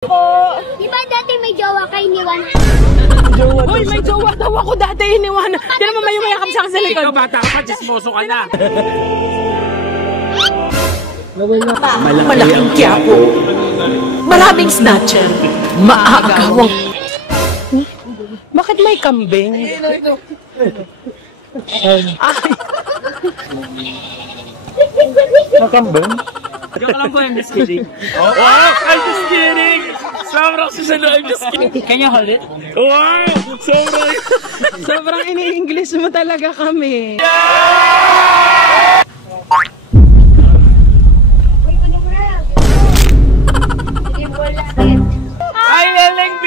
Di ba dati may jowa kay iniwan? Uy, may jowa daw ako dati iniwan. Di naman may umayakap sa akin sa likod. Ikaw bata ka, chismoso ka na. Malaking Quiapo. Maraming snatcher. Maagawang. Bakit may kambing? Ay. Makambing? Joke lang po, I'm just kidding. Oh, wow! I'm just kidding! Sobrang susano, I'm just kidding. Can you hold it? Wow! Sobrang... Sobrang ini-English mo talaga kami. Hi, Leleng B!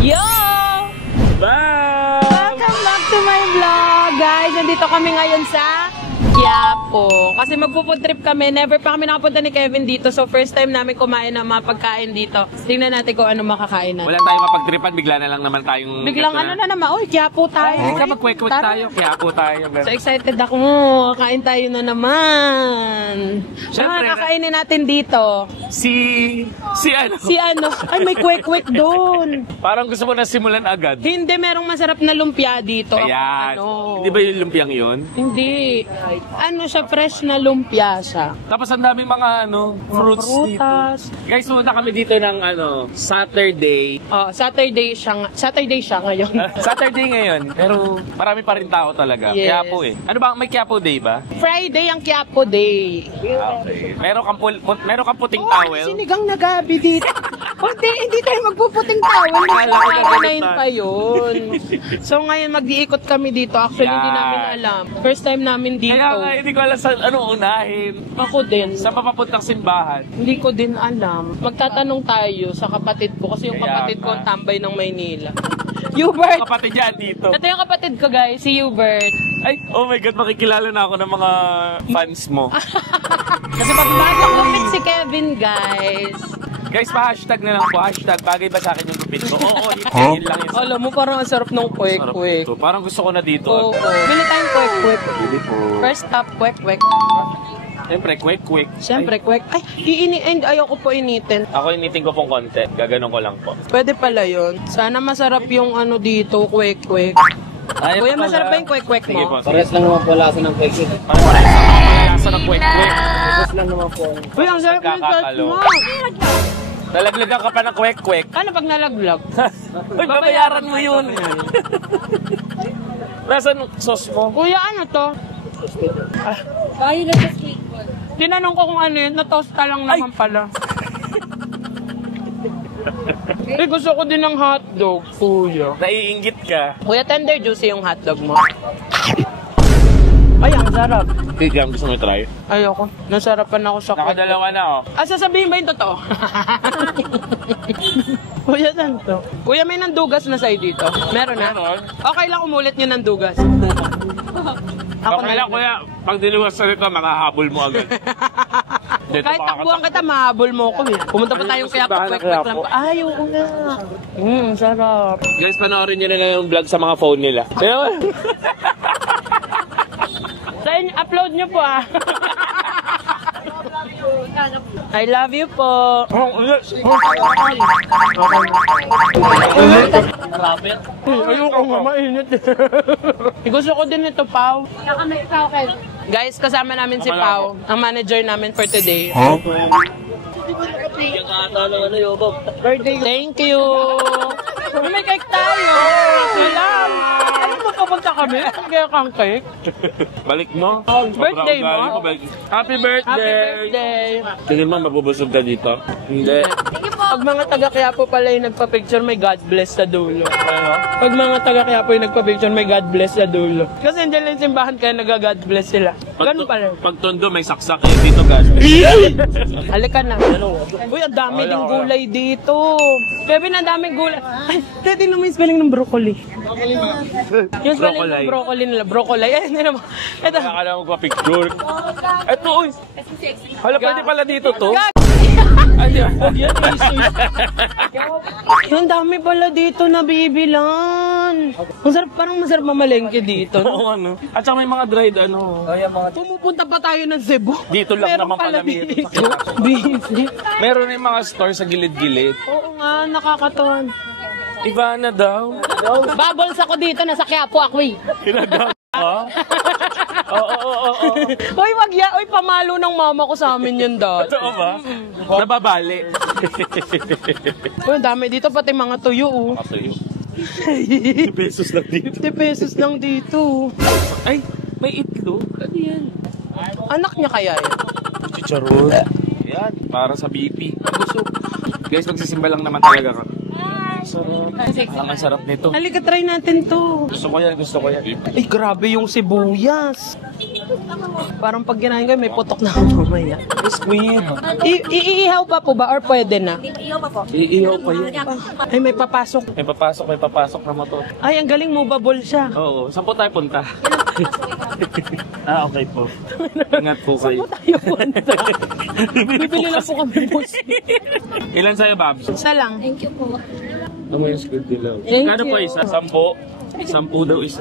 Yo! Bye! Welcome back to my vlog, guys. Nandito kami ngayon sa Quiapo. Kasi magpo-food trip kami. Never pa kami nakapunta ni Kevin dito. So first time namin kumain ng mga pagkain dito. Tingnan natin kung ano makakain natin. Wala tayong mapagtripan, bigla na lang naman tayong... Biglang ano na naman, uy, Quiapo tayo. Bigla magkwek-kwek tayo, kaya po tayo. So excited ako. Kain tayo na naman. Siyempre, Ano kakainin natin dito? Si ano? Ay, may kwek-kwek doon. Parang gusto mo na simulan agad. Hindi, merong masarap na lumpia dito. Ayan. Ano? Hindi ba yung lumpiang yun? Hindi. Ano siya, fresh na lumpia siya. Tapos ang daming mga fruits dito. Guys, punta kami dito ng Saturday. Oh, Saturday siya ngayon. Saturday ngayon, pero marami pa rin tao talaga. Yes. Quiapo eh. Ano ba, may Quiapo Day ba? Friday ang Quiapo Day. Okay. Meron kang puting Oh, towel. sinigang na gabi dito. Hindi tayo magpuputing towel. Akala ko Nakakanain gagamitan. pa yun. So ngayon mag-iikot kami dito. Actually, hindi Yan. namin alam. First time namin dito. Kaya nga, hindi ko alam sa unahin. Ako din. Sa papapuntang simbahan. Hindi ko din alam. Magtatanong tayo sa kapatid ko. Kasi yung Kaya kapatid ko nga. ang tambay ng Maynila. Hubert! Kapatid yan dito. Ito yung kapatid ko, guys. Si Hubert. Ay, oh my God, makikilala na ako ng mga fans mo. Kasi pag makakapit si Kevin, guys. Guys, pa-hashtag na lang po. Hashtag, bagay ba sa akin yung lupit ko? Oo, yun lang yun. Alam mo, parang ang sarap ng Sarap kwek-kwek. dito. Parang gusto ko na dito. Oo. Bili tayong kwek-kwek. Bili po. First stop, kwek-kwek. Siyempre, quick. Siyempre, kwek. Ay, ayoko po initin. Ako initin ko pong konti. Gaganon ko lang po. Pwede pala yun. Sana masarap yung ano dito, kwek-kwek. Ay, Kuya, pala. masarap ba yung kwek-kwek Sige mo? po. Pares lang naman po lasa ng kwek-kwek. Lasa ng quick. Pares lang naman po. Uy, ang sarap ng sauce Nagkakalo. mo. Nalaglagan ka pa ng quick. Ano pag nalaglag? Uy, babayaran mo yun. Nasaan sauce mo? Kuya, ano to? Bahay na sa street food. Tinanong ko kung ano yun, na-toasta lang naman pala. Gusto ko din ng hotdog, kuya. Naiinggit ka. Kuya, tender juicy yung hotdog mo. Ay, ang sarap. Bigyan, gusto mo i-try? Ayoko. Nasarapan ako sa kwek. Nakadalawa na oh. Sasabihin ba yung totoo? Kuya, saan to? Kuya, may nandugas na sa'yo dito. Meron na? Meron. Okay lang umulit nyo nandugas. Okay lang kuya, pag diluwas sa nito, makahabol mo agad. Kahit takbuhan kita, mahabol mo ko eh. Pumunta pa tayong kaya kwek-kwek lang. Ay, oo nga. Sarap. Guys, panoorin nyo na lang yung vlog sa mga phone nila. Sa inyo, upload nyo po ah. I love you po. Ayoko nga, mainit. Gusto ko din ito, Pao. Nakamay ka, Ken. Guys, kasama namin si Pao, ang manager namin for today. Thank you. May cake tayo. Salamat. Ano mo papunta kami? Kaya kang cake. Balik mo. Birthday mo? Happy birthday! Happy birthday. Tingin mo, mabubusog ka dito? Hindi. Pag mga taga-Quiapo pala yung nagpa-picture, may God bless sa dulo. Pag mga taga-Quiapo yung nagpa-picture, may God bless sa dulo. Kasi andyan lang yung simbahan kaya nag-God bless sila. Ganun pala. Pag tondo, may saksak eh. Dito, guys. Halika na. Uy, ang dami ding gulay dito. Kevin, ang daming gulay. Ay, tingnan mo yung spelling ng broccoli. Yung spelling ng broccoli nila. Broccoli. Ay, hindi naman. Ito. Nakakala mo pa-picture. Ito, uy. Hala, pwede pala dito to. Ay, di ba? Yung dami pala dito na bibilan. naman. Ang sarap, parang masarap mamalengke dito. No? Oo, ano. At saka may mga dried, ano. Pumupunta pa tayo ng Cebu. Dito lang Meron naman pala dito. Busy. Meron na yung mga store sa gilid-gilid. Oo nga, nakakatuwa. Iba na daw. Bubbles ako dito, nasa Quiapo ako eh. Pinagag ka? Oo. Uy, wag ya. Uy, pamalo ng mama ko sa amin yun dati. Totoo ba? Nababali. Uy, ang dami dito, pati mga tuyo oh. Pesos lang dito. 50 pesos lang dito. Ay, may itlog. Ano yan? Anak niya kaya yun? Chicharon. Yan, para sa BP. Gusto. Guys, magsisimba lang naman talaga ka. Ang sarap nito. Halika, try natin to. Gusto ko yan. Ay, grabe yung sibuyas. Parang pag ginahin ko, may putok na mamaya. Squid. Iihaw pa po ba or pwede na? Iihaw pa yan. Ay, may papasok. May papasok na motor. Ay, ang galing mo, babol siya. Oo, saan po tayo punta? Okay po. Ingat po kayo. Tayo punta. Bibili lang po kami, boss. Ilan sa'yo, Babs? Isa lang. Thank you po. Ano yung squid dilaw? Thank Kano you. pa isa? 10? 10 daw isa.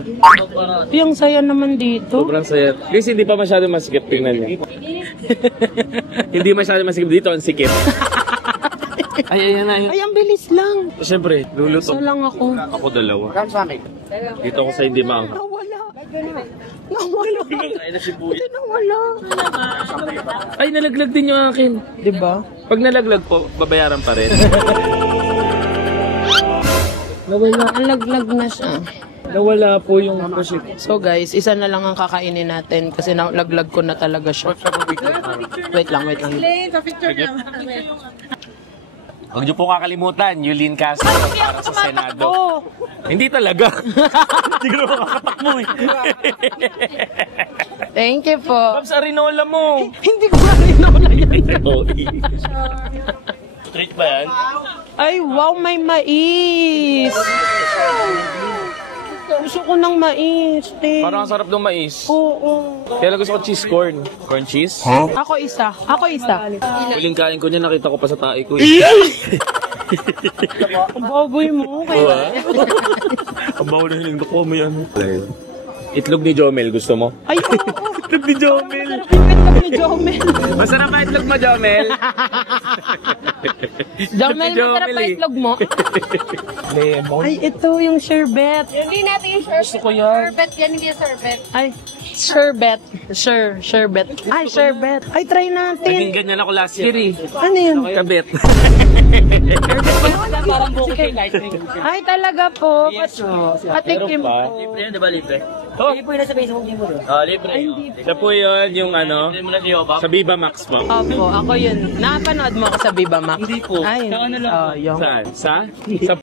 Yung saya naman dito. Sobrang saya. Guys, hindi pa masyado masikip. Tingnan niyo. Hindi masyado masikip dito. Ang sikip. Ay. Ay, ang bilis lang. Siyempre, luluto. Isa lang ako. Ako dalawa. Dito ako sa hindi maang. Nawala. Nawala. Nawala. Ay, nalaglag din yung akin. Diba? Pag nalaglag po, babayaran pa rin. Nawala. Ang laglag na siya. Nawala po yung pusit. So guys, isa na lang ang kakainin natin kasi laglag ko na talaga siya. Wait lang. Huwag niyo po kakalimutan, Yulin Castro para sa Senado. Hindi talaga. Hindi ko na makakatakbo eh. Thank you po. Babs, arinola mo. Hindi ko rin nawala yan. Street ba yan? Ay, wow, may mais. Gusto ko ng mais. Parang ang sarap ng mais. Oo. Kaya lang gusto ko cheese corn. Corn cheese? Ako isa. Huling kain ko niya, nakita ko pa sa tae ko. Ang baboy mo. Kaya. Ang bawal na hiling ko mo yan. Itlog ni Jomel, gusto mo? Ay, oo. Itlog ni Jomel. Itlog ni Jomel. Masarap ba itlog mo, Jomel? Jomel, masarap pa itlog mo. Lemon. Ay, ito yung sherbet. Hindi natin yung sherbet. Gusto ko yan. Sherbet yan, hindi yung sherbet. Ay, sherbet. Sherbet. Ay, sherbet. Ay, try natin. Naging ganyan ako last year eh. Ano yun? Kabit. Parang bukit Ay, talaga po. Patikim po. Libre yun, di ba libre? Oh, libre na sa Facebook niyo mo. Oh, libre. Siya po yun, yung ano, sa Viva Max po. Opo, ako yun. Napanood mo ako sa Viva Max? Hindi po. Ay, Sa ano lang? yung Saan? Sa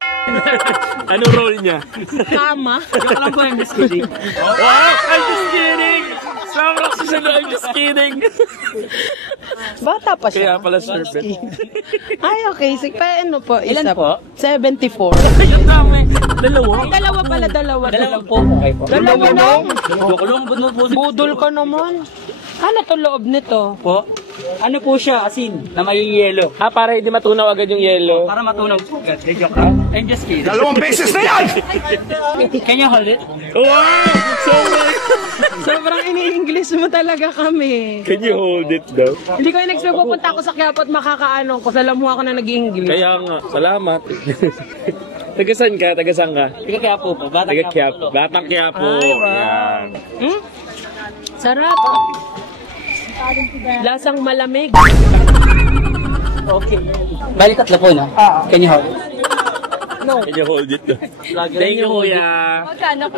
ano role niya? kama. Joke lang po, I'm just kidding. Wow! I'm just kidding! Sobrang susano, I'm just kidding! Bata pa siya. Kaya pala sherbet. Ay, okay. Sige, ano po? Ilan Isa po? 74. Ay, ang dami! Dalawa? Ay, dalawa pala, dalawa. po. Okay po. Dalawa lang? Joke lang, Budol ka naman. Ano to loob nito? po. Ano po siya, asin, na may yelo. Ah, para hindi matunaw agad yung yelo. Para matunaw agad. Joke lang. I'm just kidding. 2 beses na yan! Can you hold it? Wow! Sobrang ini-English mo talaga kami. Can you hold it daw? Hindi ko in-expect pupunta ako sa Quiapo at makakaano ko. Alam mo ako na nag-English. Kaya nga, salamat. Tagasan ka? Tagasan ka? Taga Quiapo po. Taga Quiapo. Batang Quiapo. Ay, wow. Yan. Sarap. Lasang malamig. Okay. Bali tatlo po, no? Can you hold? Can you hold it daw? Thank you, kuya.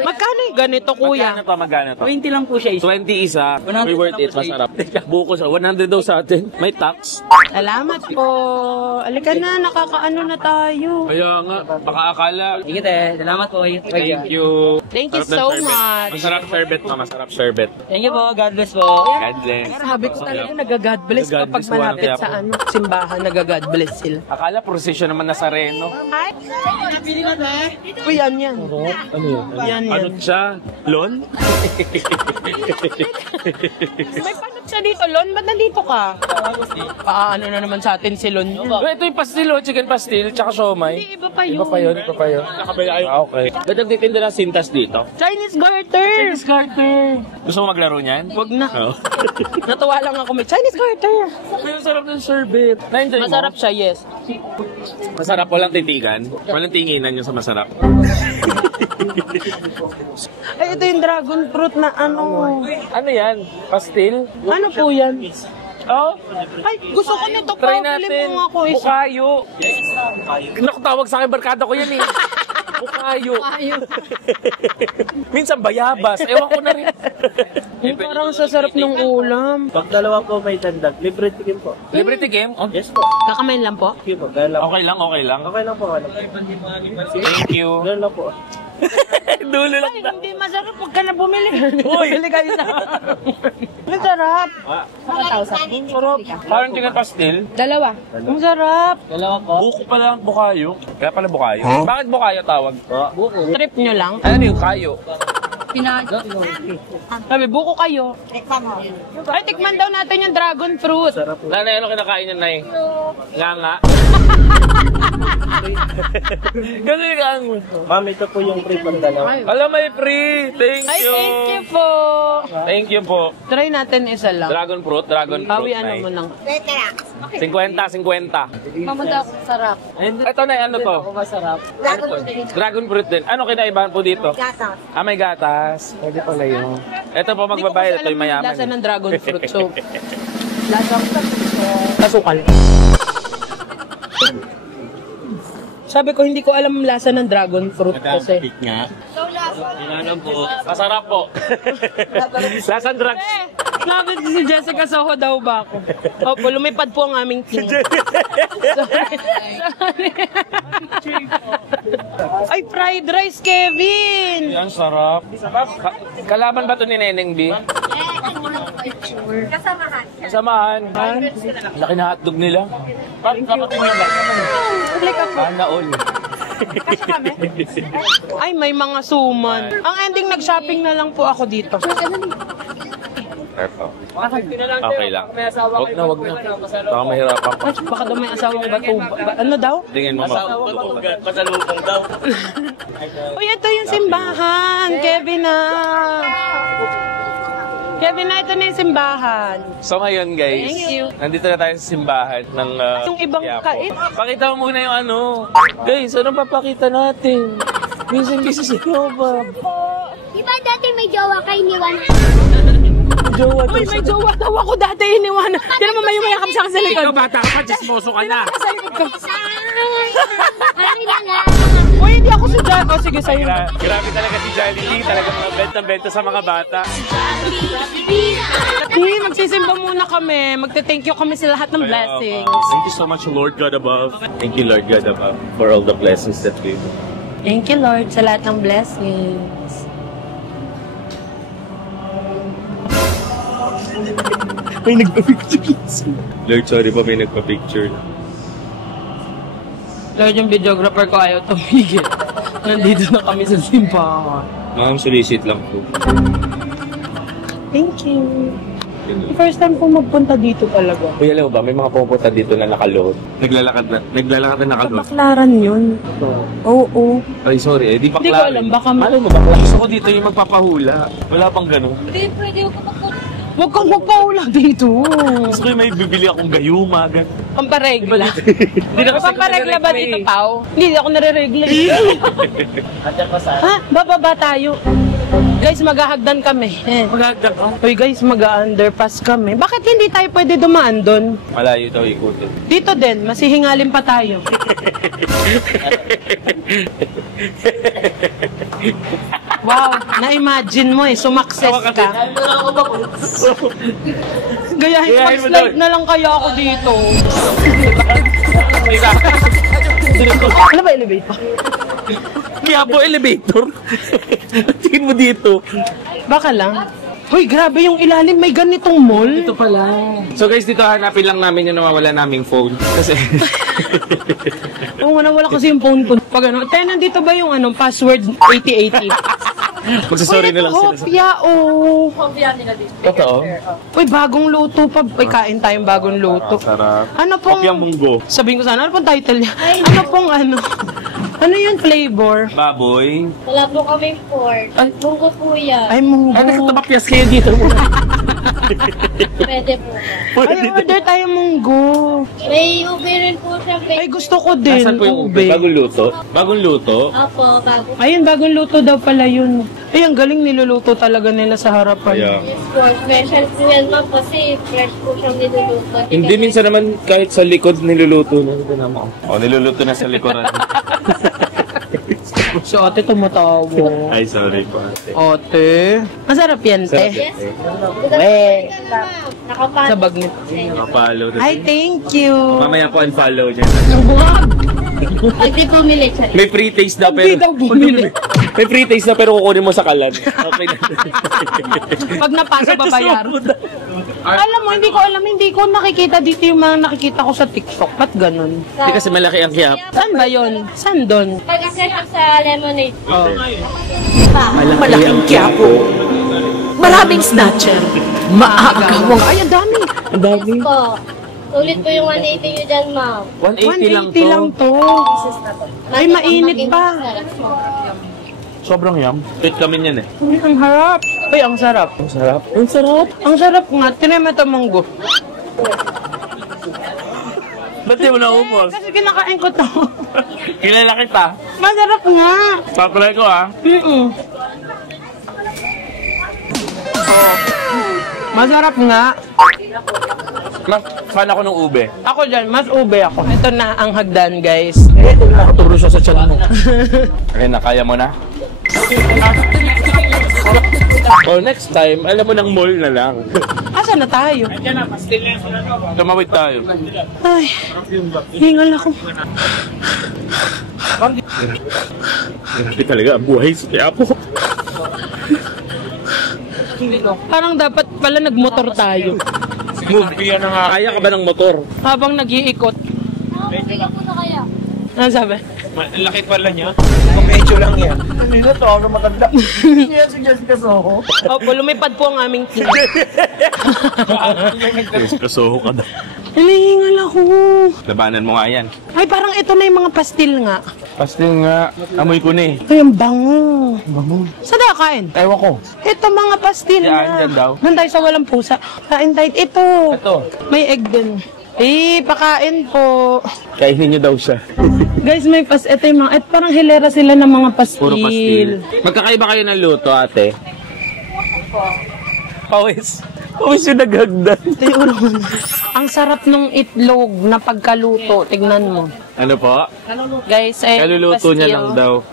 Magkano yung ganito, kuya? Magkano to? 20 lang po siya. 20 isa. 100 We worth it. Masarap. Buko sa 100 daw sa atin. May tax. Salamat po. Alika na, nakakaano na tayo. Kaya nga, baka akala. Ingat eh. Salamat po. Thank you. Thank you Sarap ng so sherbet. much. Masarap sherbet pa. Masarap sherbet. Thank you po. God bless po. God bless. Sabi ko talaga, nag-God bless Nag-God kapag bless, walang malapit Quiapo. sa simbahan, nag-God bless sila. Akala prosesyon naman Nazareno. Hi! Uy, yan. Ano yun? Yan. Ano siya? Lon? May panot siya dito, Lon. Ba't nandito ka? Ano na naman sa atin si Lon yun? Ito yung pastil, chicken pastil, tsaka siomay. Hindi, iba pa yun. Iba pa yun. Okay. Ba't nagtitinda ng sintas dito? Chinese garter! Gusto mo maglaro niyan? Wag na. Oo. Natuwa lang ako may Chinese garter. Ang sarap ng sherbet. Na-enjoy mo? Masarap siya, yes. Masarap, walang titigan. Walang tinginan yung sa masarap. Ay, ito yung dragon fruit na ano. Ano yan? Pastil? Ano po yan? Oh, Ay, gusto ko nito pa. try Bili natin. mo nga ako isa. Bukayo. Nakatawag sa akin, barkada ko yan eh. Bukayo. Minsan bayabas. Ewan ko na rin. Yung parang sasarap ng ulam. Pag dalawa po may tandag, libre tikim po. Liberty game? Oh. Yes po. Kakamain lang po. Sige po, gano'n lang. Okay lang. Okay lang po. Thank you. Gano'n lang po. Dulo lang Ay, na. hindi masarap. Huwag ka na bumili. Bumili kayo na. Masarap. Parang chicken pastil. Dalawa. Masarap. Buko pala ang bukayo. Kaya pala bukayo. Bakit bukayo tawag? Trip nyo lang. Ano yung kayo? Sabi, buko kayo. Ay, tikman daw natin yung dragon fruit. Nanay, ano kinakain niya, Nay? Nga. Ganun ka ang... Ma'am, ito po yung free pang dalawa. Alam, may free! Thank Ay, you! thank you po. Thank you po. Try natin isa lang. Dragon fruit, Awi, ano Nay. mo lang. 50. Mamanda ako, sarap. Ito na, ano to? Masarap. Dragon fruit din. Ano kinaibahan po dito? Gatas. May gatas. Pwede pala yun. Ito po Hindi ko magbabayad. kasi Ito yung alam yung mayaman. lasa eh. ng dragon fruit. So, lasa kasukal. Sabi ko, hindi ko alam ang lasa ng dragon fruit kasi. Masarap po. Lasang drugs. Sabi si Jessica Soho daw ba ako? Opo, lumipad po ang aming team. Sorry. Ay, fried rice, Kevin! Yan, sarap. Kalaban ba ito ni Neneng B? Kasamahan. Laki na hotdog nila. Papatingin lang. Like ako. Sana all. Ay, may mga suman. Ang ending, nag-shopping na lang po ako dito. Okay lang. Wag na. Baka mahirapan pa. Ay, baka daw may asawang bato. Ano daw? Tingin mo Masalubong daw. Uy, ito yung simbahan. Kevin na. Kevin na, ito na yung simbahan. So ngayon guys, Thank you. nandito na tayo sa simbahan ng Yung ibang Quiapo. kait. Pakita mo muna yung ano. Guys, ano papakita natin? Busy si Yoba. Di ba dati may jowa kay Niwan? Jowa Uy, may jowa daw ako dati iniwanan. Hindi naman may umayakap sa akin sa likod. bata ka pa, chismoso ka na. Sa likod ko. Ano na nga? Uy, hindi ako si Jack. O, sige, sa'yo. Grabe talaga si Jollibee. Talaga mga benta sa mga bata. Uy, magsisimba muna kami. Magte-thank you kami sa lahat ng blessings. Thank you so much, Lord God above. Thank you, Lord God above, for all the blessings that we do. Thank you, Lord, sa lahat ng blessings. May nagpa-picture. Lord, sorry pa, may nagpa-picture. Lord, yung videographer ko ayaw tumigil. Nandito na kami sa simbahan. Ma'am, solicit lang po. Thank you. First time ko magpunta dito talaga. Kuya, alam mo ba, may mga pupunta dito na nakaload. Naglalakad na nakaload. Baklaran yun. Oo. Ay, sorry, di bakla. Hindi ko alam, baka Malay mo, bakla. Gusto ko dito yung magpapahula. Wala pang ganun. Hindi, pwede ako magpunta. Huwag kang magpaula dito. Gusto ko yung may bibili akong gayuma, ganun. Pamparegla. Hindi na kasi Pamparegla ba dito, Pao? Hindi ako nare-regla. Andiyan pa sa... Ha? Bababa tayo. Guys, maghahagdan kami. Magagdag ka. Uy guys, mag-underpass kami. Bakit hindi tayo pwede dumaan doon? Malayo daw ikutin. Dito din, masihingalin pa tayo. Wow, na-imagine mo eh, sumakses ka. Gayahin, mag-slide na lang kaya ako dito. Ano ba elevator? Kaya po elevator. Tingin mo dito. Baka lang. Hoy, grabe yung ilalim. May ganitong mall. Ito pala. So guys, dito hanapin lang namin yung nawawala naming phone. Kasi... Oo, wala kasi yung phone ko. Pag ano, tayo nandito ba yung ano, password 8080? Magsasorry na lang sila. Hopya, oh. Totoo? Uy, bagong luto pa. Uy, kain tayong bagong luto. Sarap. Ano pong... Kopyang munggo. Sabihin ko sana, ano pong title niya? Ano pong ano? Ano yung flavor? Baboy. Wala po kaming pork. Munggo po yan. Ay, munggo. Ay, nagtatapapyas kayo dito. Pwede po. Ay, order tayo munggo. May ube rin po siya. Ay, gusto ko din. Asan po yung ube? Bagong luto? Bagong luto? Opo, bago. Ayun, bagong luto daw pala yun. Ay, ang galing niluluto talaga nila sa harapan. Kaya. Yes po, special po yan ma'am kasi fresh po siyang niluluto. Hindi minsan naman kahit sa likod niluluto na. O, niluluto na sa likuran. Si ate tumatawa. Ay, sorry po ate. Ate. Masarap yan, te. Yes po. Eh. Nakapalo. Sa bag niya. Nakapalo na. Ay, thank you. Mamaya po unfollow dyan. Pwede bumili siya. May free taste daw pero... Hindi daw bumili. May free taste na pero kukunin mo sa kalan. Okay na. Pag napasa, babayar. Alam mo, hindi ko nakikita dito yung mga nakikita ko sa TikTok. Ba't ganun? Hindi kasi malaki ang kiyap. Saan ba yun? Saan doon? Pag-access sa lemonade. Oh. Malaking Quiapo. Maraming snatcher. Maagawang. Ay, ang dami. Ang dami. Yes po. Sulit po yung 180 nyo dyan, ma'am. 180 lang to. Ay, mainit pa. Sobrang yum. Tweet kami yan eh. Ay, ang harap. Ay, ang sarap. Ang sarap. Ang sarap. Ang sarap nga. Tinay mo ito, munggo. Ba't di mo na umos? Kasi kinakain ko to. Kilala kita. Masarap nga. Papalay ko ah. Masarap nga. Mas fan ako ng ube. Ako dyan, mas ube ako. Ito na ang hagdan, guys. Nakaturo siya sa tiyan mo. Okay na, kaya mo na? Oh, next time, alam mo ng mall na lang. Asa na tayo? Tumawid tayo. Ay, hingal ako. Grabe talaga ang buhay sa Quiapo. Parang dapat pala nagmotor tayo. Movie yan na nga. Kaya ka ba ng motor? Habang nag-iikot. Bigyan po na kaya. Ano sabi? Laki pala niya. Opo, lumipad po ang aming team. Kasoho ka na. Hinihingal ako. Labanan mo nga yan. Ay, parang ito na yung mga pastil nga. Pastil nga. Amoy ko na eh. Ay, ang bango. Saan tayo kain? Ewan ko. Ito mga pastil Yan, na. yan daw. Nandun sa walang pusa. Kain tayo. Ito. Ito. May egg din. Eh, pakain po. Kainin niyo daw siya. Guys, may ito yung mga, parang hilera sila ng mga pastil. Puro pastil. Magkakaiba kayo ng luto, ate? Pawis. Pawis yung naghagdan. Ito yung ulo. Ang sarap ng itlog na pagkaluto. Tignan mo. Ano po? Guys, ay Kaluluto pastil. niya lang daw.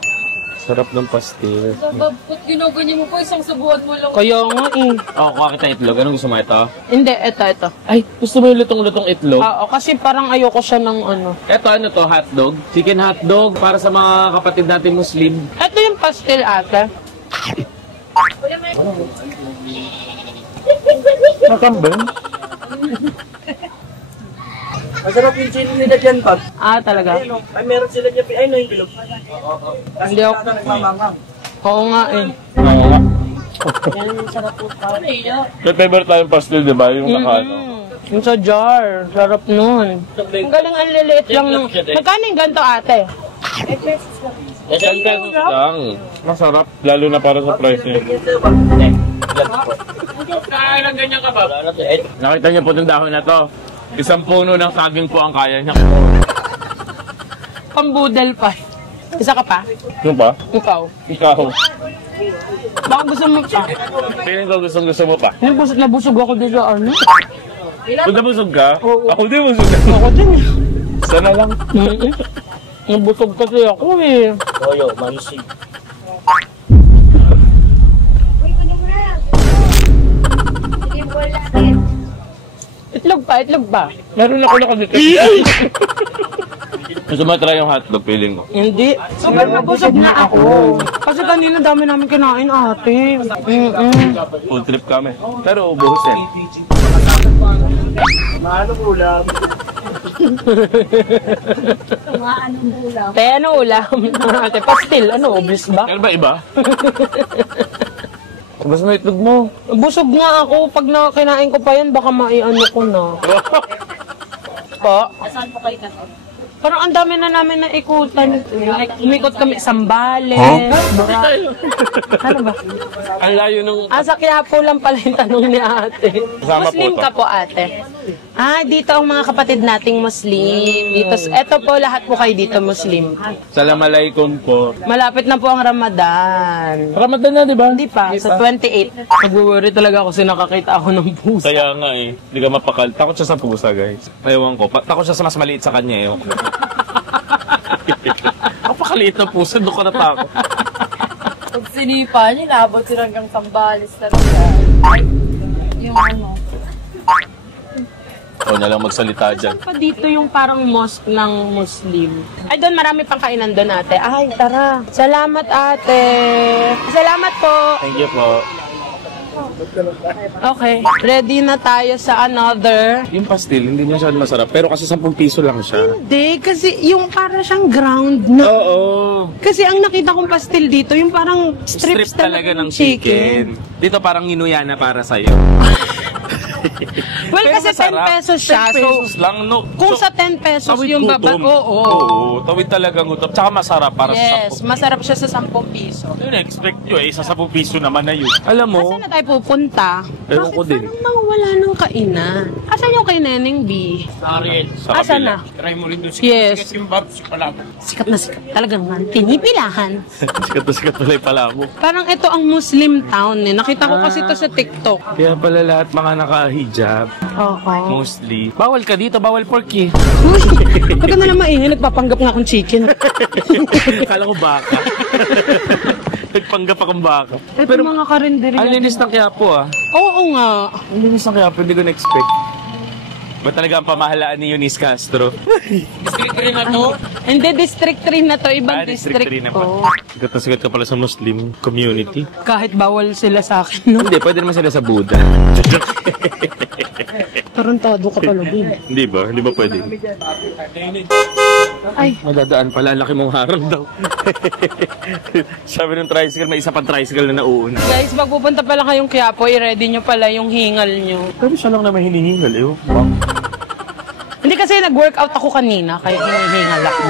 Sarap ng pastil. Ba't ginaganyan mo po? Isang subuhan mo lang. Kaya nga eh. Oh, kuha kita itlog. Anong gusto mo ito? Hindi, ito. Ay, gusto mo yung lutong-lutong itlog? Oo, kasi parang ayoko siya ng ano. Ito ano to, hotdog? Chicken hotdog para sa mga kapatid natin Muslim. Ito yung pastil ate. Nakambang? Masarap yung chili nila dyan, Pag. Ah, talaga? Ay, meron sila dyan. Ay, no, yung bilog. Hindi ako. Nagmamangang. Oo nga eh. Oo nga. May favorite tayong pastil, di ba? Yung Yung sa jar. Sarap nun. Ang galing ang liliit lang nung... Magkano yung ganito ate? 10 pesos lang. Masarap. Lalo na para sa price niya. Kailan ganyan ka ba? Nakita niyo po itong dahon na to. Isang puno ng saging po ang kaya niya. Pambudel pa. Isa ka pa? Ano ba? Ikaw. Ikaw. Baka gusto mo pa. Feeling ko gusto mo pa. Busog na busog ako dito ano? Kung nabusog ka, Oo. ako din busog na. Ako din. Sana lang. Nabusog kasi ako eh. Toyo, mansig. Itlog pa. Meron ako nakadetect. Gusto mo try yung hotdog, feeling ko? Hindi. Sobrang nabusog na ako. Kasi kanina dami namin kinain, ate. Full trip kami. Pero ubuhusin. Maano ulam? Te, ano ulam? Ate, pastil. Ano, obvious ba? Ano ba iba? Gusto mo itlog mo? Busog nga ako. Pag nakinain ko pa yan, baka maiano ko na. Po? Saan po kayo na? Parang ang dami na namin na ikutan. Like, umikot kami Sambales. Ano ba? Ang layo nung... Sa Quiapo lang pala yung tanong ni ate. Kasama Muslim po to. ka po, ate? Dito ang mga kapatid nating Muslim. Dito, eto po, lahat po kayo dito Muslim. Salamalaikum po. Malapit na po ang Ramadan. Ramadan na, di ba? Hindi pa, sa 28. Nag-worry talaga ako kasi nakakita ako ng pusa. Kaya nga eh. Hindi ka mapakal. Takot siya sa pusa, guys. Ewan ko. Takot siya sa mas maliit sa kanya eh. Kapakaliit na pusa, doon ka natakot. Pag sinipa niya, naabot sila hanggang Sambales talaga. Yung ano. O na lang magsalita dyan. Pa dito yung parang mosque ng Muslim. Ay, doon marami pang kainan doon, ate. Ay, tara. Salamat, ate. Salamat po. Thank you po. Okay. Ready na tayo sa another. Yung pastil, hindi niya siya masarap. Pero kasi 10 piso lang siya. Hindi, kasi yung parang siyang ground na. Oo. Kasi ang nakita kong pastil dito, yung parang Strip strips talaga ng chicken. Dito parang inuya na para sa'yo. Well, Pero kasi masarap. 10 pesos siya. 10 pesos lang, no? Kung sa 10 pesos tawid yung baba, gutom. oo. Oo, tawid talaga gutom. Tsaka masarap para Yes, sa 10. masarap siya sa 10 piso. Yun, expect nyo eh. Sa 10 piso naman na yun. Alam mo, Saan na tayo pupunta? Ewan ko din. Parang nawala ng kainan? Asan yung kay Neneng B? sa Asan kabila. na? Yes. Sikat na sikat. Talagang tinipilahan. Sikat tuloy pala mo. Parang ito ang Muslim town eh. Nakita ko kasi ito sa TikTok. Kaya pala lahat mga naka-hijab. Oo. Mostly. Bawal ka dito, bawal pork eh. Huwag ka na lang maingay, nagpapanggap nga akong chicken. Akala ko baka. Nagpanggap akong baka. Ito mga karinderi. Ang linis ng Quiapo ah. Oo nga. Ang linis ng Quiapo, hindi ko na-expect. Ba talaga ang pamahalaan ni Eunice Castro? Hindi, District 3 na to. Ibang District district 3 na po. pa. Sikat ka pala sa Muslim community. Kahit bawal sila sa akin, no? Hindi, pwede naman sila sa Buddha. Tarantado ka talaga. Hindi ba? Hindi ba pwede? Ay. Madadaan pala, laki mong harang daw. Sabi ng tricycle, may isa pang tricycle na nauuna. Guys, pag pupunta pala kayong Quiapo, i-ready nyo pala yung hingal nyo. Pero siya lang naman hinihingal eh. Hindi kasi nag-workout ako kanina, kaya hinihingal ako.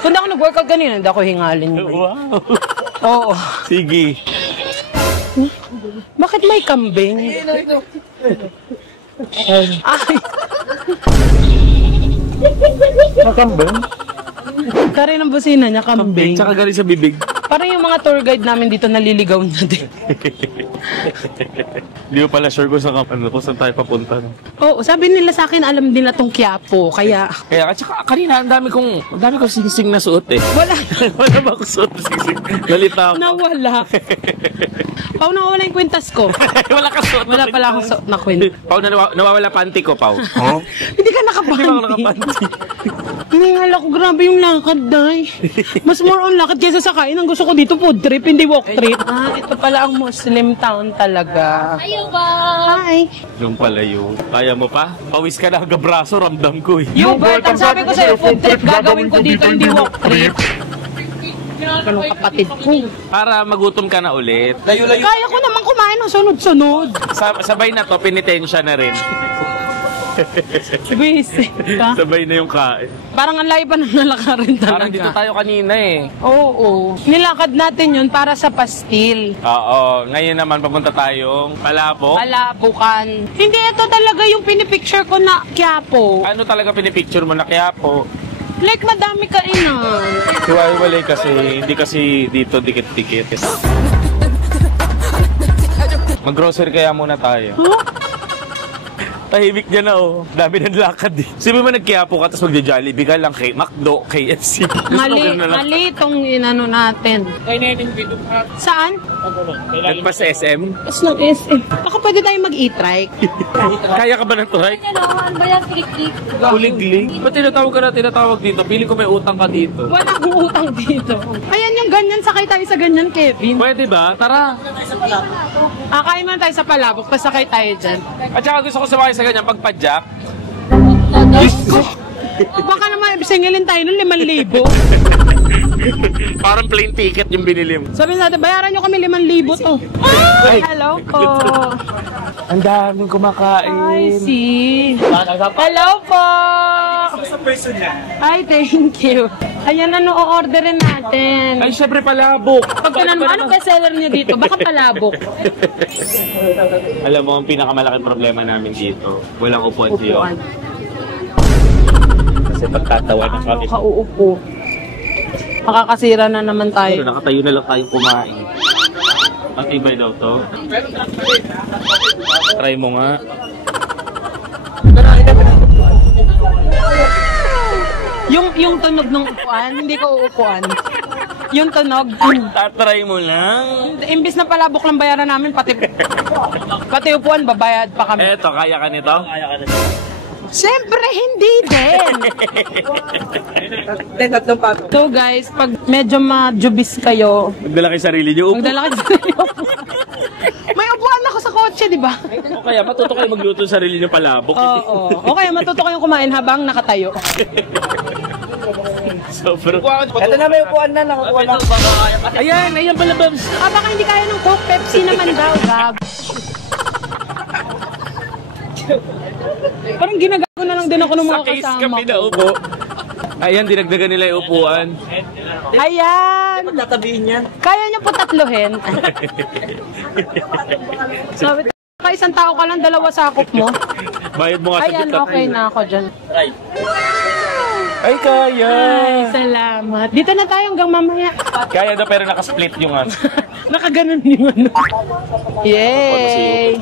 Kung di ako nag-workout kanina, hindi ako hingalin yun. Wow. Oo. Sige. Bakit may kambing? Ay, Makambing? kari ng busina niya, kambing. Tsaka galing sa bibig. Parang yung mga tour guide namin dito naliligaw na din. Hindi ko pala sure kung saan tayo papunta. Oo, sabi nila sa akin, alam nila tong Quiapo, kaya... Kaya, at saka kanina, ang dami kong singsing na suot eh. Wala. Wala ba akong suot na singsing? Nalita ako. Nawala. Pao, nawawala yung kwintas ko. Wala ka suot. Wala pala akong suot na kwintas. Pao, nawawala panty ko, Pao. Hindi ka nakapanty. Hindi ba ako nakapanty? Hingal ako, grabe yung lakad, day. Mas more on lakad kaysa sa kain. Ang gusto ko dito, food trip, hindi walk trip. Ito pala ang Muslim town talaga. Ayaw ba? Hi. Yung pala yun. Kaya mo pa? Pawis ka na hanggang braso, ramdam ko eh. Yung Bert, ang sabi ko sa'yo, food trip gagawin ko dito, hindi walk trip. Ganong kapatid ko. Para magutom ka na ulit. Kaya ko naman kumain ng sunod-sunod. Sabay na to, penitensya na rin. Visit ka. Sabay na yung kain. Parang ang layo pa na nalakarin talaga. Parang dito tayo kanina eh. Oo. Nilakad natin yun para sa pastil. Oo, ngayon naman papunta tayong Palabo. Palabukan. Hindi, ito talaga yung pinipicture ko na Quiapo. Ano talaga pinipicture mo na Quiapo? Like, madami kainan. Hiwa-hiwalay kasi, hindi kasi dito dikit-dikit. Mag-grocery kaya muna tayo. Huh? Tahimik dyan na oh. Dami ng lakad eh. Sabi mo nag-Quiapo ka, tapos magja-Jollibee ka lang kay McDo, KFC. Mali itong inano natin. Saan? Nagpa sa SM? Mas ng SM. Baka pwede tayong mag-e-trike? Kaya ka ba ng trike? Ano ba yan? Klik-klik. Kulig-lig? Ba't tinatawag dito? Pili ko may utang ka dito. Walang utang dito. Ayan yung ganyan, sakay tayo sa ganyan, Kevin. Pwede ba? Tara. Kain man tayo sa Palabok, tapos sakay tayo dyan. At saka gusto ko sumakay sa ganyan pagpadyak. Baka naman, singilin tayo ng 5,000. Parang plane ticket yung binili mo. Sabi natin, bayaran nyo kami 5,000 to. Ay! Hello po. Ang daming kumakain. I see. Hello po. Ay, thank you. Ayan na, no-orderin natin. Ay, syempre palabok. Pag tinanong, anong bestseller niyo dito? Baka Palabok. Alam mo, ang pinakamalaking problema namin dito, walang upuan siyo. Kasi pagtatawa na kami. Kauupo. Makakasira na naman Pero tayo. nakatayo na lang tayong kumain. Matibay daw to. Try mo nga. Yung tunog ng upuan, hindi ko uupuan. Yung tunog, Tatry mo lang. imbis na Palabok lang bayaran namin, pati upuan, babayad pa kami. Eto, kaya ka nito? Siyempre, hindi din. Tatlong pato. So guys, pag medyo ma-jubis kayo, Magdala kayo sarili niyo. magdala kayo sa inyo. May upuan ako sa kotse, di ba? O kaya matuto kayo magluto sa sarili niyo palabok. Oo. Okay, matuto kayong kumain habang nakatayo. Sobrang... Ito na may upuan na, nakakuha na. Ayan pala, Babs. Baka hindi kaya ng Coke, Pepsi naman daw, gag. Parang ginagago na lang din ako ng mga Sa case kasama kami ko. na upo. Ayan, dinagdagan nila yung upuan. Ayan! Tatabihin yan. Kaya niyo po tatluhin. Sabi, isang tao ka lang, 2 sakop mo. Bayad mo nga sa Ayan, bitat. okay na ako dyan. Ay, kaya. Ay, salamat. Dito na tayo hanggang mamaya. Kaya daw pero nakasplit yung ano. Nakaganon yung ano. Yay!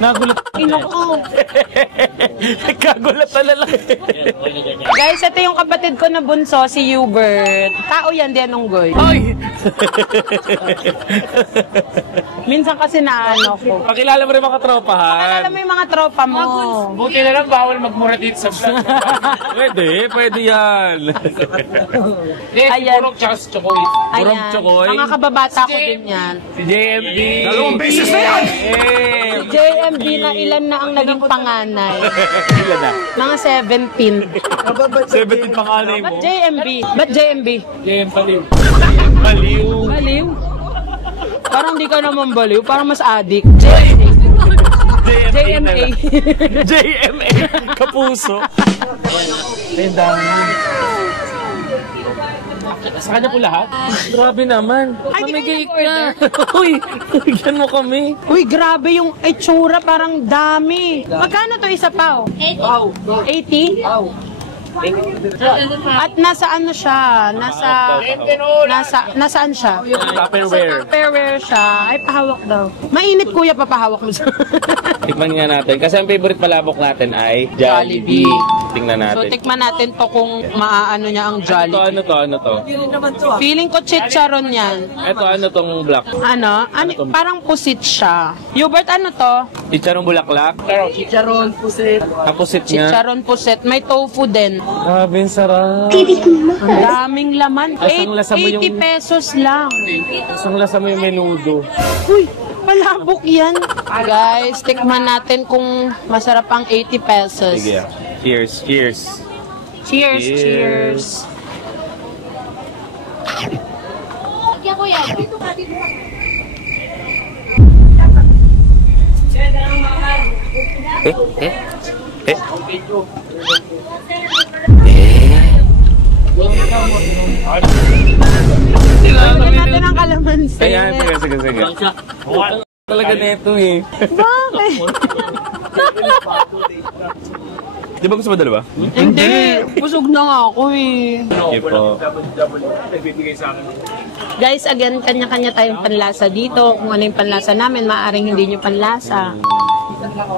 Nagulat. Ino ko. Kagulat na lalaki. Guys, ito yung kapatid ko na bunso, si Hubert. Tao yan, di anonggoy. Ay! Minsan kasi naano ko. Pakilala mo rin mga tropahan. Alam mo yung mga tropa mo. Buti na lang bawal magmura dito sa vlog. Pwede yan. Ayan. Chokoy. Purong Ayan. chokoy. Mga kababata ko din yan. Si JMB. 2 beses na yan! JMB na ilan na ang naging panganay. Ilan na? Mga 17. 17 panganay mo. Ba't JMB? Ba't JMB? JM Baliw. Baliw. Baliw? Parang di ka naman baliw. Parang mas addict. JMA. JMA. Kapuso. Ang dami. Sa kanya po lahat? Grabe naman. Ay, di Mamigay kayo ka. Uy, bigyan mo kami. Uy, grabe yung itsura. Parang dami. Magkano to isa pa? 80? At nasa ano siya? Nasaan siya? Tupperware. Tupperware siya. Ay, pahawak daw. Mainit kuya, papahawak mo siya. Tikman nga natin. Kasi ang favorite palabok natin ay Jollibee. Tingnan So, natin. tikman natin to kung maaano niya ang Jollibee. Ano to? Feeling ko chicharon yan. Ito, ano tong black? Ano? Parang pusit siya. Hubert, ano to? Chicharong bulaklak? Chicharon, pusit. Ang pusit nga. Chicharon pusit. May tofu din. Grabe, sarap. Ang daming laman. Asang lasa mo 80 yung- pesos lang. Isang lasa mo yung menudo. Uy, palabok yan. Guys, tikman natin kung masarap ang 80 pesos. Sige. Cheers, cheers. Cheers, Cheers. cheers. Kaya kuya. Bigyan natin ang kalamansi. Ayan, sige. Talaga neto eh. Bakit? Di ba gusto mo dalawa? Hindi. Busog na nga ako eh. Okay po. Guys, again, kanya-kanya tayong panlasa dito. Kung ano yung panlasa namin, maaaring hindi nyo panlasa.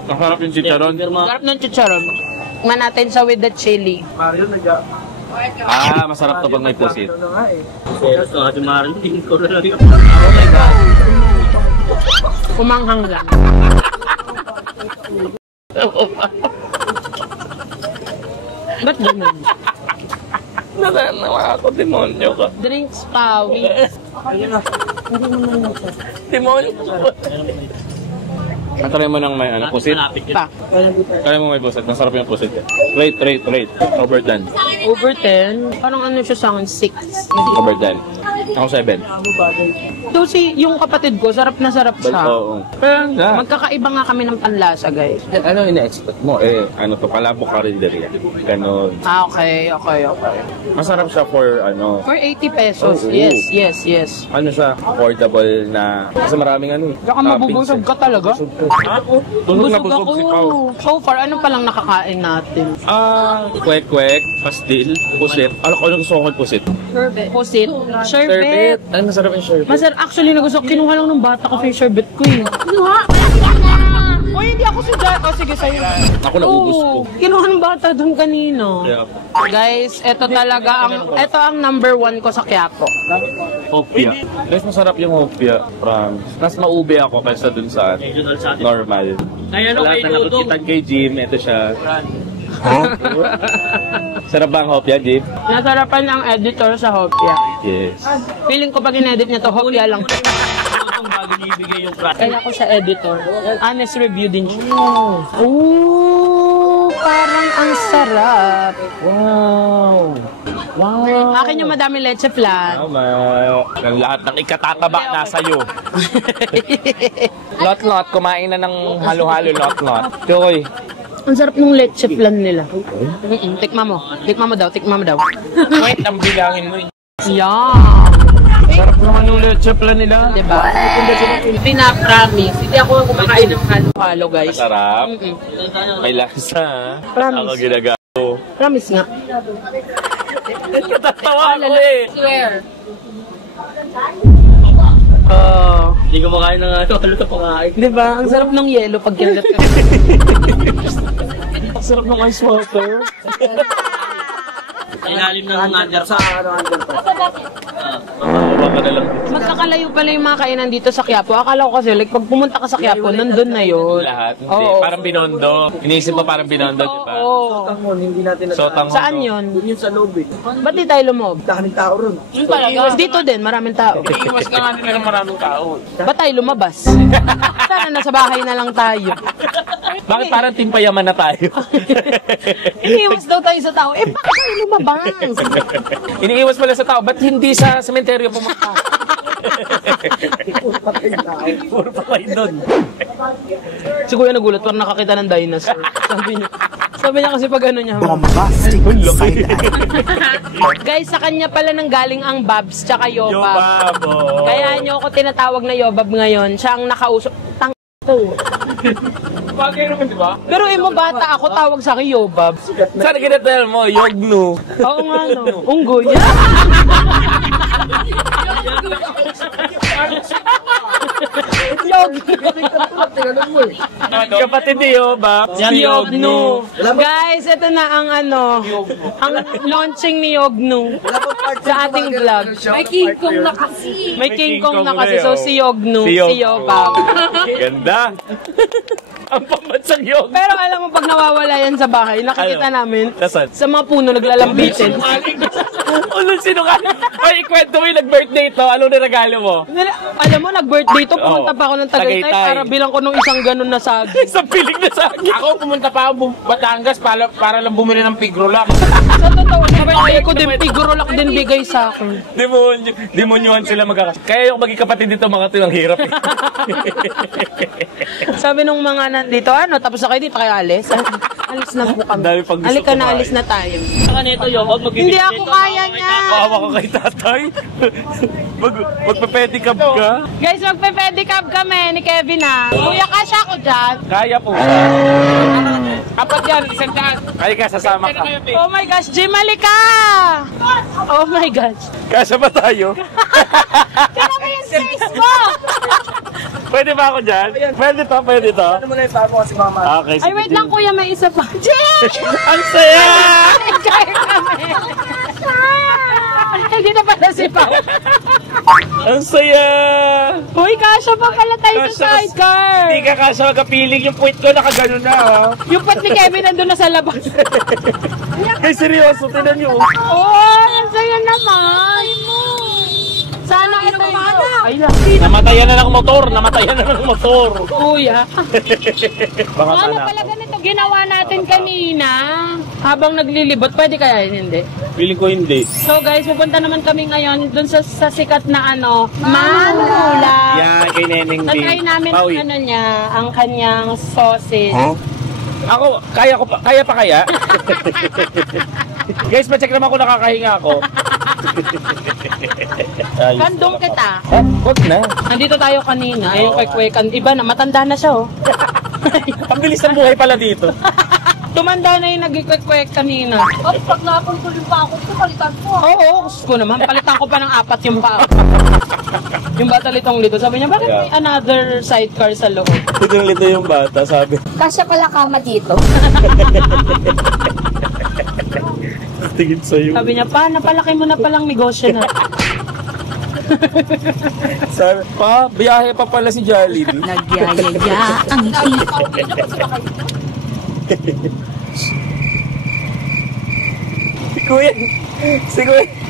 Ang harap yung chicharon. Sarap ng chicharon. Tikman natin siya with the chili. Mario, Masarap to pag may pusit. Umanghang lang. Ba't ganun? Nanawa ako, demonyo ka. Drinks, pawis. Demonyo ka. Try mo ng may pusit. Pa. Try mo may pusit. Masarap yung pusit. Rate. Over 10. Over 10? Parang ano siya sa akin, 6. Over 10. Ako 7. So, yung kapatid ko, sarap na sarap siya. Oo. Magkakaiba nga kami ng panlasa, guys. Ano ina-expect mo? Ano to? Palabok karinderya. Ganon. Ah, okay. Masarap siya for ano. For 80 pesos. Oo. Yes. Ano siya? Affordable na. Kasi maraming ano eh. Saka mabubusog ka talaga. Busog na busog si Pao. So far, ano palang nakakain natin? Kwek-kwek, pastil, pusit. Alam ko gusto ko pusit. Pusit. Sherbet. Ay, masarap yung sherbet. Masarap. Actually, kinuha lang ng bata kasi yung sherbet ko eh. Uy, hindi ako si Jack. Oh, sige, sa'yo. Ako naubos ko. Kinuha ng bata doon kanino. Yeah. Guys, ito ang number 1 ko sa Quiapo. Hopia. Guys, masarap yung hopia. Promise. Mas maubi ako kaysa dun sa normal. Wala na nakikitag kay Jim. Ito siya. Sarap ba ang hopia, Jim? Nasarapan ang editor sa Hopia. Yes. Feeling ko pag in-edit niya to, Hopia lang. Kaya ako sa editor. Honest review din siya. Ooh, parang ang sarap. Wow. Akin yung madami leche flan. Tama. Ang lahat ng ikatataba nasa iyo. Lot-lot. Kumain na ng halo-halo lot-lot. Choy. Ang sarap ng leche flan nila. Tikma mo. Tikma mo daw. Wait, ang bilangin mo. Yeah. Sarap naman yung leche flan nila. Diba? Pina-promise. Hindi ako kumakain ng halo-halo, guys. Sarap. May lasa. Promise. Ako ginagawa. Promise nga. Tatawa ko eh. Swear. Hindi ko makain ng halo sa pangkain. Diba? Ang sarap ng yelo pag kinalat ka. Ang sarap ng ice water. Ilalim ng nadar sa Baka na lang. Magkakalayo pala yung mga kainan dito sa Quiapo. Akala ko kasi, like, pag pumunta ka sa Quiapo, nandun na yun. Lahat. Hindi. Oo. Parang Binondo. Iniisip mo parang Binondo, di ba? Oo. Hindi natin Sotang Saan yun? Yun sa loob eh. Ba't di tayo lumob? Daming tao ron. Dito din, maraming tao. Iwas ka nga nila ng maraming tao. Ba't tayo lumabas? Sana nasa bahay na lang tayo. Bakit parang timpayaman na tayo? Iniiwas daw tayo sa tao. Bakit tayo lumabas? Iniiwas pala sa tao. Ba't hindi sa sementeryo pumunta? Puro patay doon. Si Kuya nagulat, parang nakakita ng dinosaur. Sabi niya kasi pag ano niya. Guys, sa kanya pala nang galing ang Babs tsaka Yobab. Yobab, oh. Kaya niyo ako tinatawag na Yobab ngayon. Siya ang nakausap. Bagay naman, di ba? Pero mo bata ako, tawag sa akin Yobab. Sana kinatel mo, Yognu. Oo nga no. Unggoy. Kapatid ni Yobab. Si Yognu. Guys, ito na ang ang launching ni Yognu sa ating vlog. May King Kong na kasi. May King Kong na kasi, rin, so oh. si Yognu, Si si Yobab. Ganda. Ang pambansang Yognu. Pero alam mo, pag nawawala yan sa bahay, nakikita namin Nasaan? sa mga puno naglalambitin. Anong sinungaling? Ay, ikwento mo yung nag-birthday to. Anong niregalo mo? Alam mo, nag-birthday to, pumunta Oo. pa ako ng Tagaytay Tagaytay. para bilang ko nung isang ganun na sagi. Isang piling na sa akin. Ako pumunta pa ako Batangas para lang bumili ng pigrolak. Sa totoo, birthday ko din, pigurolak din bigay sa akin. Demonyohan sila magkakas. Kaya yung maging kapatid dito, mga ito ang hirap. Sabi nung mga nandito, tapos na kayo dito, kayo alis? Alis na po kami. Dami pang gusto Halika na, kumain. alis na tayo. Saka nito yung Hindi ako kaya niya. Maawa ka kay tatay. Magpe-pedicab ka. Guys, magpe-pedicab kami ni Kevin ha. Kuya, kasya ako dyan. Kaya po siya. Apat yan, isang daan. Kaya ka, sasama ka. Oh my gosh, Jim, halika! Oh my gosh. Kasya ba tayo? Kaya mo yung face mo! Pwede ba ako dyan? Pwede to, pwede to. Ano mo na yung tao kasi mama? Okay, Ay, wait lang kuya, may isa pa. Jim! Ang saya! Enjoy kami! Hindi na pala si Pao. Ang saya! Uy, kasha pa pala tayo sa sidecar. Hindi ka kasha magkapiling. Yung puwit ko nakagano na, ha? Yung pat ni Kevin nandun na sa labas. Ay, seryoso, tinan nyo. Oh, ang saya naman. Sana ito Ay, namatayan na ng motor. Namatayan na ng motor. Kuya. Baka Ano sana. pala ganito ginawa natin kanina? Habang naglilibot, pwede kaya yun, hindi? Feeling ko hindi. So guys, pupunta naman kami ngayon dun sa sikat na ano, Manula. Yan, kay Neneng B. Tatry namin ang Pawi. ano niya, ang kanyang sausage. Ako, kaya ko pa, kaya pa kaya? Guys, ma-check naman kung nakakahinga ako. Ayos. Kandong kita. Wag na. Nandito tayo kanina, ayun kay Kwekan. Iba na, matanda na siya oh. Ang bilis ng buhay pala dito. Tumanda na yung nag-kwek-kwek kanina. Oh, pag napagpulong pa ako, palitan mo. Oo, gusto ko naman. Palitan ko pa ng 4 yung paa. Yung bata litong lito. Sabi niya, bakit may another sidecar sa loob? Tignan lito yung bata, sabi. Kasya pala kama dito. Tingin sa'yo. Sabi niya, pa, napalaki mo na palang negosyo na. Sabi, pa, biyahe pa pala si Jollibee. Nagyayaya ang ngiti.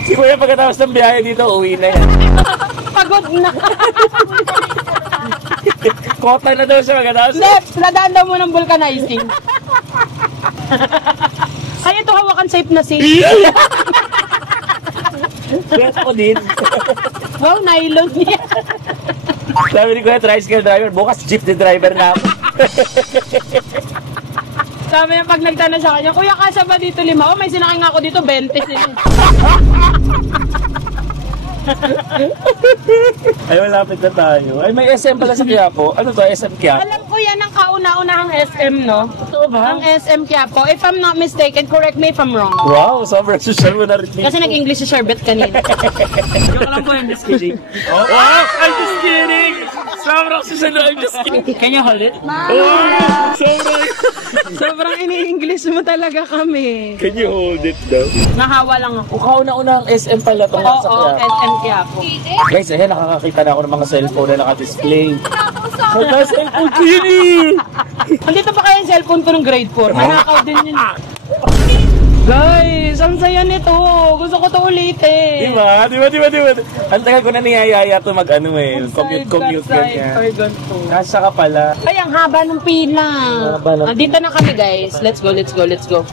Si Kuya pagkatapos ng biyahe dito, uwi na yan. Pagod na. Kota na daw siya pagkatapos. Next, nadaan daw mo ng vulcanizing. Ay, ito hawakan safe na safe. Bet ako din. Wow, nylon niya. Sabi ni Kuya, tricycle driver, bukas jeepney driver na ako. Sabi niya, pag nagtanong sa kanya, Kuya, kasya ba dito 5? Oh, may sinakay nga ako dito, 20 sila. Ay, malapit na tayo. Ay, may SM pala sa Quiapo. Ano to, SM Quiapo? Alam ko yan ang kauna-unahang SM, no? Totoo ba? Ang SM Quiapo. If I'm not mistaken, correct me if I'm wrong. Wow, sobrang social mo na rin. Kasi nag-English si Sherbet kanina. Joke lang po, I'm just kidding. Oh, wow, I'm just kidding! Sobrang social, I'm just kidding. Can you hold it? Wow, sobrang... Sobrang ini-English mo talaga kami. Can you hold it daw? Nahawa lang ako. Kauna-una ang SM pala to. Oo, SM Quiapo. Guys, ayan, nakakakita na ako ng mga cellphone na naka-display. Naka-cellphone kini! Andito pa kaya yung cellphone ko ng grade 4. Manakaw din yun. Guys, ang saya nito. Gusto ko to ulitin. Diba? Ang tagal ko na niyayaya to mag-ano eh. Commute ganyan. Nasa ka pala. Ay, ang haba ng pila. Haba ng- Andito na kami, guys. Let's go.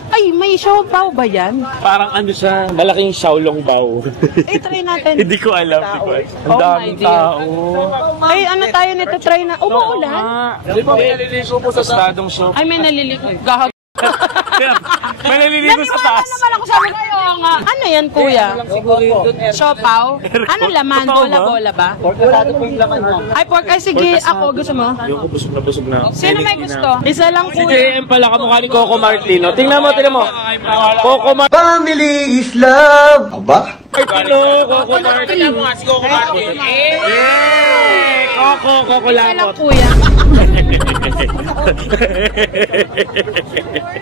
Ay, may siopaw ba yan? Parang ano siya, malaking Xiaolong bao. Eh, try natin. Hindi ko alam. Ang Oh daming my dear. tao. Ay, ano tayo nito? Try na. Umuulan? Di ba may naliligo po sa stadong shop? Ay, may naliliko. Gahag. May naliligo sa taas. Naniwala naman ako sabi ko, oo nga. Ano yan, kuya? Siopaw? Ano laman? Bola-bola ba? Ay, pork. Ay, sige. Ako, gusto mo? Yung busog na. Sino may gusto? Isa lang, Si kuya. JM pala, kamukha ni Coco Martino. Tingnan mo. Coco Martino. Family is love! Aba? Coco Martino. Si Coco Martino. Yay! Coco Isa lang, Lamot. kuya.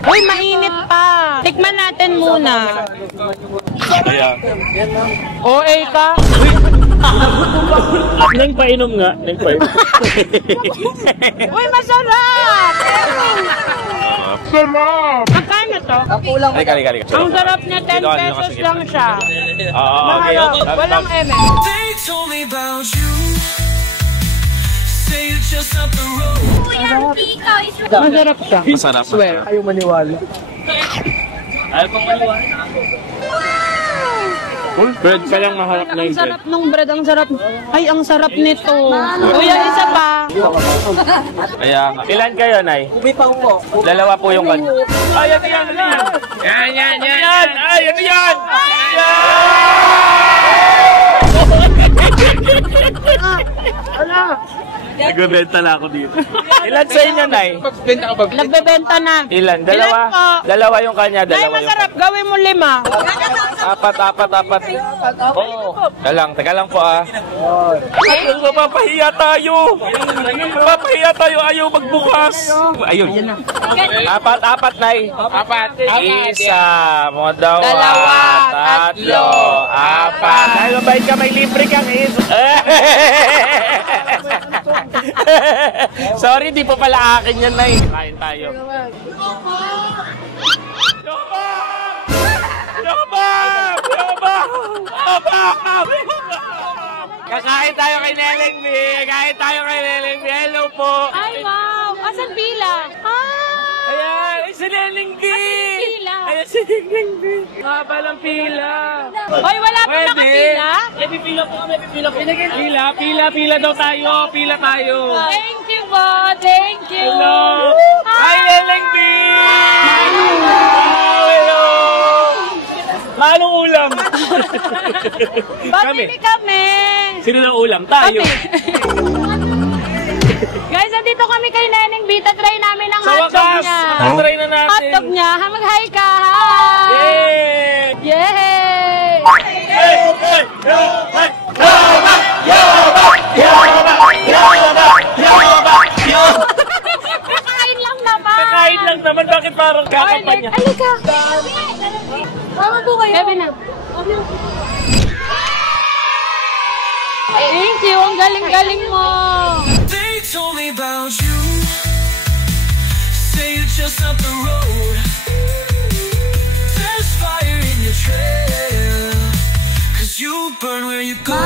Uy, mainit pa. Tikman natin muna. OA ka? Nang painom nga. Uy, masarap! Magkano to? Halika. Ang sarap niya, 10 pesos lang siya. Okay. Walang MM. They told me about you. Say you're just up the road. Masarap siya. Masarap. Swear. Ayaw maniwala. Ayaw pang maniwala. Bread pa lang maharap na Ang yung bread. sarap nung bread, ang sarap. Ay, ang sarap nito. Kuya, isa pa. Kaya nga. Ilan kayo, Nay? Dalawa po yung kan. Ay, ano yan? Yan! Ay, ano yan? Nagbebenta na ako dito. Ilan sa inyo, Nay? Magbenta ka ba? Nagbebenta na. Ilan? Dalawa? Ilan po? Dalawa yung kanya, Nay, dalawa yung... masarap. Gawin mo 5. Apat. Oo. Teka lang po ah. Mapapahiya tayo. Mapapahiya tayo. Ayaw magbukas. Ayun. Apat, Nay. Apat. Isa. Mo daw. Dalawa, Tatlo. Apat. Ay, mabait ka. May libre kang isa. Sorry, di pa pala akin yan, Nay. Kain tayo. Kakain tayo kay Neneng B. Hello po. Ay, wow. Asan pila? Ayan, ay si Neneng B. Pila. Ayan si Neneng B. Palang pila. Hoy, wala pa nakapila? Pipila po kami, pipila po. Pila daw tayo. Pila tayo. Thank you po. Thank you. Hello. Hi, Neneng B. Hello. Manong ulam? Babili kami. Sino na ulam? Tayo. Guys, andito kami kay Neneng Bita. Try namin ang Sa hotdog wakas, niya. try na natin. Hotdog niya. Mag-hi ka. Hi. Yay! Yay! Kakain lang naman. Kakain lang naman, bakit parang kakampanya? Halika. Tama po kayo. Kevin na. Thank you. Ang galing-galing mo. They told me about you. Say you're just up the road. There's fire in your trail. Cause you burn where you go.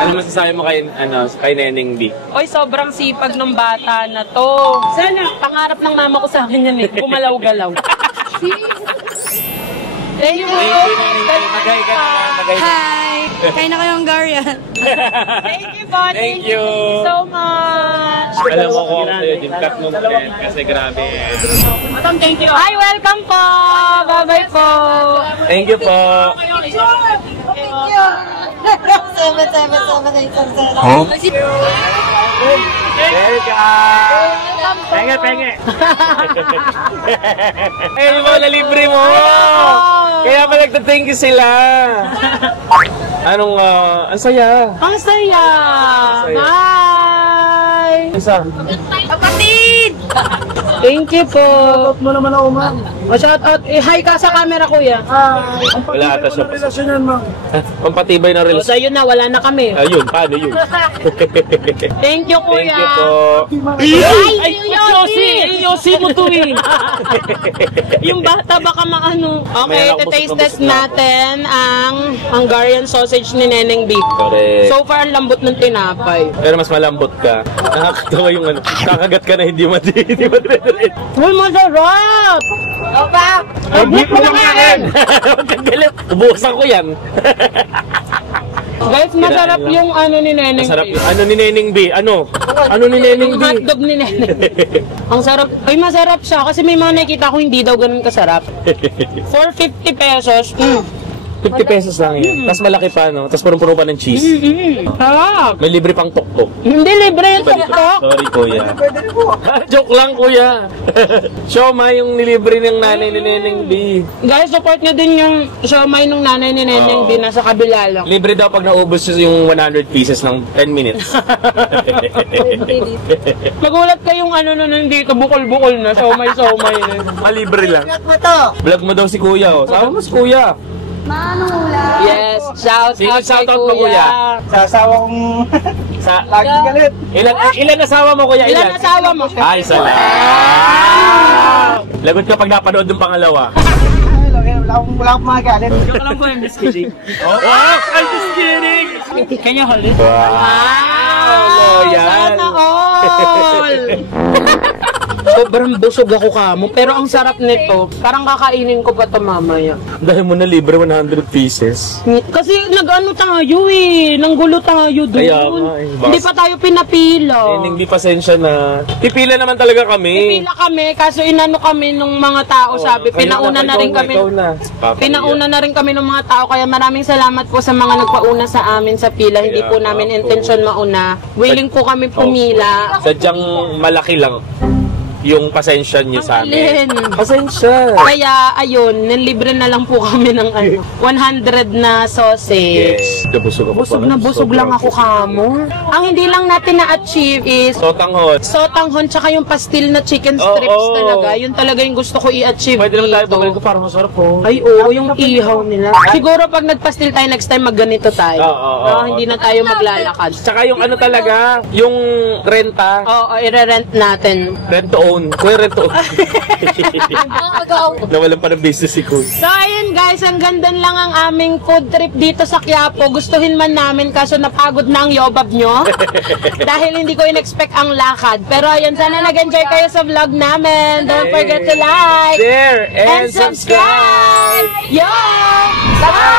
Ano masasabi mo kay Neneng B? Oy, sobrang sipag ng bata na to. Sana, pangarap ng mama ko sa akin yan eh. Gumalaw-galaw. Thank you. Magay ka naman. Hi! Kain na kayong Garian. Thank you po. Thank you. so much. Alam mo ko sa'yo, dimkat mo din. Kasi grabe. Thank you. Hi, welcome po. Bye-bye po. Thank you po. Penge. Eh, di ba nalibre mo? Kaya pala nagta-thank you sila. Anong, ang saya. Ang saya. Hi. Isa. Kapatid! Thank you po. Shoutout mo naman ako, ma'am. Shoutout. Hi ka sa camera, kuya. Wala ata siya. Pampatibay na relasyon. So, yun na. Wala na kami. Ayun, paano yun? Thank you, kuya. Thank you po. Ay, Yossi mo to eh. Yung bata baka maano. Okay, taste test natin ang Hungarian sausage ni Neneng B. Correct. So far, ang lambot ng tinapay. Pero mas malambot ka. Nakakatawa yung kakagat ka na hindi madret. Uy, masarap! Opa! Hindi mo lang yan! Huwag kang galit. Ubusan ko yan. Guys, masarap yung ano ni Neneng Masarap B. yung ano ni Neneng B? Ano? Ano ni Neneng Yung B? hotdog ni Neneng. Ang sarap. Ay, masarap siya. Kasi may mga nakikita ko hindi daw ganun kasarap. For 50 pesos. 50 pesos lang yan. Tapos malaki pa, no? Tapos punong-puno pa ng cheese. Sarap. May libre pang tok-tok. Hindi libre yung tuktok. Sorry, kuya. Joke lang, kuya. Siomay yung nilibre ng nanay ni Neneng B. Guys, support nyo din yung siomay nung nanay ni Neneng B nasa kabila lang. Libre daw pag naubos yung 100 pieces ng 10 minutes. Magulat kayong ano na nandito, bukol-bukol na, siomay na. Malibre lang. Vlog mo daw si kuya, oh. Sama mo si kuya. Yes, shout Sino out shout kay out mo, kuya? Sa asawa kong Sa lagi galit. ilan asawa mo, kuya? Ilan asawa mo? Ay, salamat. Lagot ka pag napanood ng pangalawa. Wala akong mga galit. Joke lang po, I'm just kidding. Oh, I'm just kidding! Can you hold it? Wow! Loyal! Sana all! Sobrang busog ako kamo. Pero ang sarap nito, parang kakainin ko pa to mamaya. Dahil mo na libre 100 pieces. Kasi nag-ano tayo eh. Nanggulo tayo doon. Kaya nga eh. Hindi pa tayo pinapila. Hindi pasensya na. Pipila naman talaga kami. Pipila kami, kaso inano kami nung mga tao, sabi. Kaya Pinauna na rin kami. Pinauna na rin kami ng mga tao. Kaya maraming salamat po sa mga nagpauna sa amin sa pila. Hindi po namin intensyon mauna. Willing po kami pumila. Sadyang malaki lang yung pasensya niyo sa amin. Alin. Pasensya. Kaya ayun, nilibre na lang po kami ng 100 na sausage. Yes. Busog ako. Busog na busog lang ako kamo. Ang hindi lang natin na-achieve is Sotanghon. sotanghon tsaka yung pastil na chicken strips talaga. Yun talaga yung gusto ko i-achieve Pwede lang tayo dito. pagkain ko parang masarap po. Ay, oo, yung ihaw nila. Siguro pag nagpastil tayo next time, magganito tayo. Hindi na tayo maglalakad. Tsaka yung ano talaga, yung renta. Oo, i-rent natin. Rent to own. Kuya rent to own. Nawalan pa ng business si Kuya. So, ayun guys, ang ganda lang ang aming food trip dito sa Quiapo. Gustuhin man namin kaso napagod na ang yobab nyo. Dahil hindi ko in-expect ang lakad. Pero ayun, sana nag-enjoy kayo sa vlog namin. Don't forget to like, share, and subscribe! Yo! Bye!